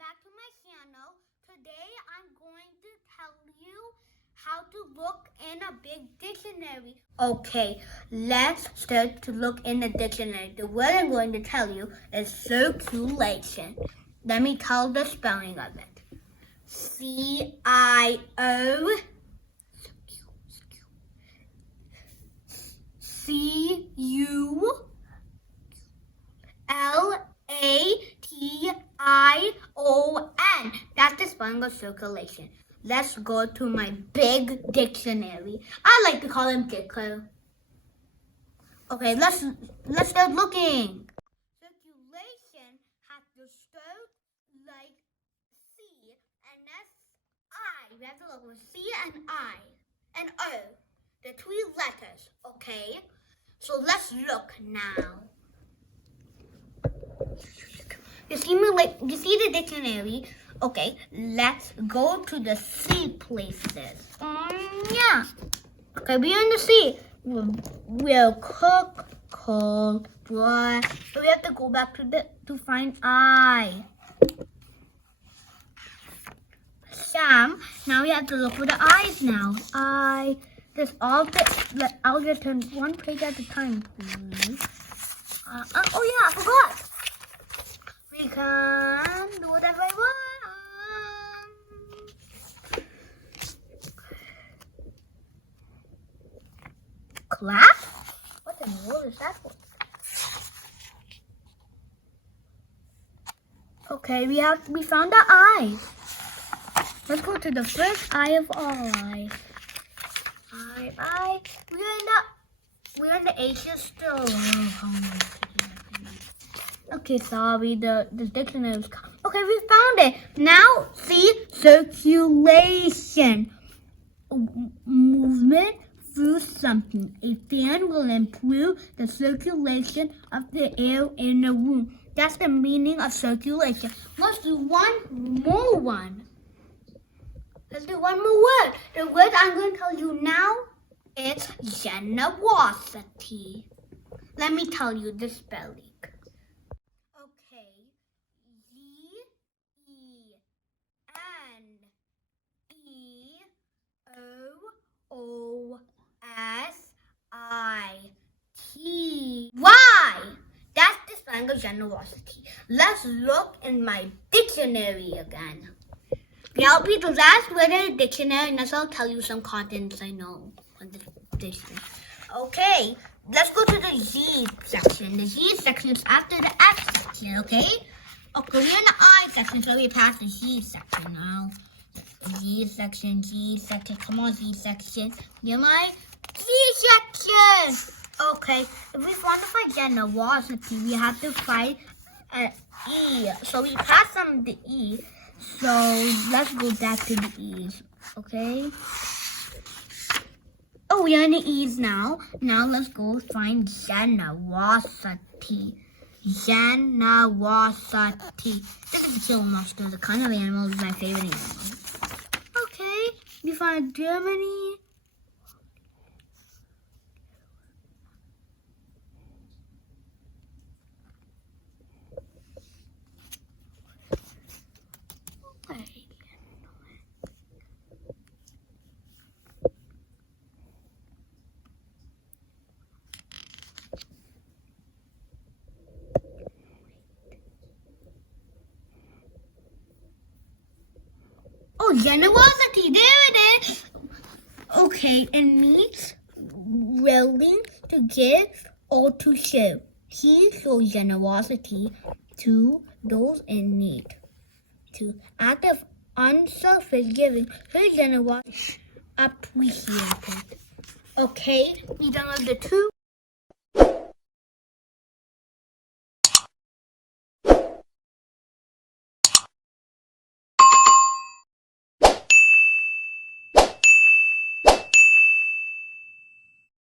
back to my channel. Today I'm going to tell you how to look in a big dictionary. Okay, let's start to look in the dictionary. The word I'm going to tell you is circulation. Let me tell the spelling of it. C-I-O C-U-L-A-T-I-O-N. That's the spelling of circulation. Let's go to my big dictionary. I like to call him Dicko. Okay, let's start looking. Circulation has to start like C and that's I. We have to look with C and I and O. The three letters, okay? So let's look now. You see the dictionary? Okay, let's go to the C places. Yeah. Okay, we're in the C. We'll cook, cold, dry. So we have to go back to find I. Sam. Now we have to look for the I's now. I. This all the. I'll just turn one page at a time, please. Oh yeah, I forgot. We can do whatever I want. Class? What in the world is that for? Okay, we found the I. Let's go to the first I of all eyes. I. We're in the Asia still. Okay, sorry, the dictionary is okay, we found it. Now see circulation. Movement through something. A fan will improve the circulation of the air in the room. That's the meaning of circulation. Let's do one more. Let's do one more word. The word I'm going to tell you now is generosity. Let me tell you the spelling. Okay. G-E-N-E-O-S-I-T-Y. That's the spelling of generosity. Let's look in my dictionary again. That'll be the last word in the dictionary, and I'll tell you some contents I know on the dictionary. Okay, let's go to the Z section. The Z section is after the X section, okay? Okay, we're in the I section, so we pass the Z section now. Z section, come on, Z section. You're my Z section! Okay, if we want to find generosity, we have to find an E. So we pass on the E. So let's go back to the E's, okay? Oh, we are in the E's now. Now let's go find generosity. Generosity. This is a kill monster. The kind of animal is my favorite animal. Okay, we found Germany. Oh, generosity, there it is. Okay, it means willing to give or to show. He shows generosity to those in need. To act of unselfish giving, his generosity appreciated. Okay, we done with the two.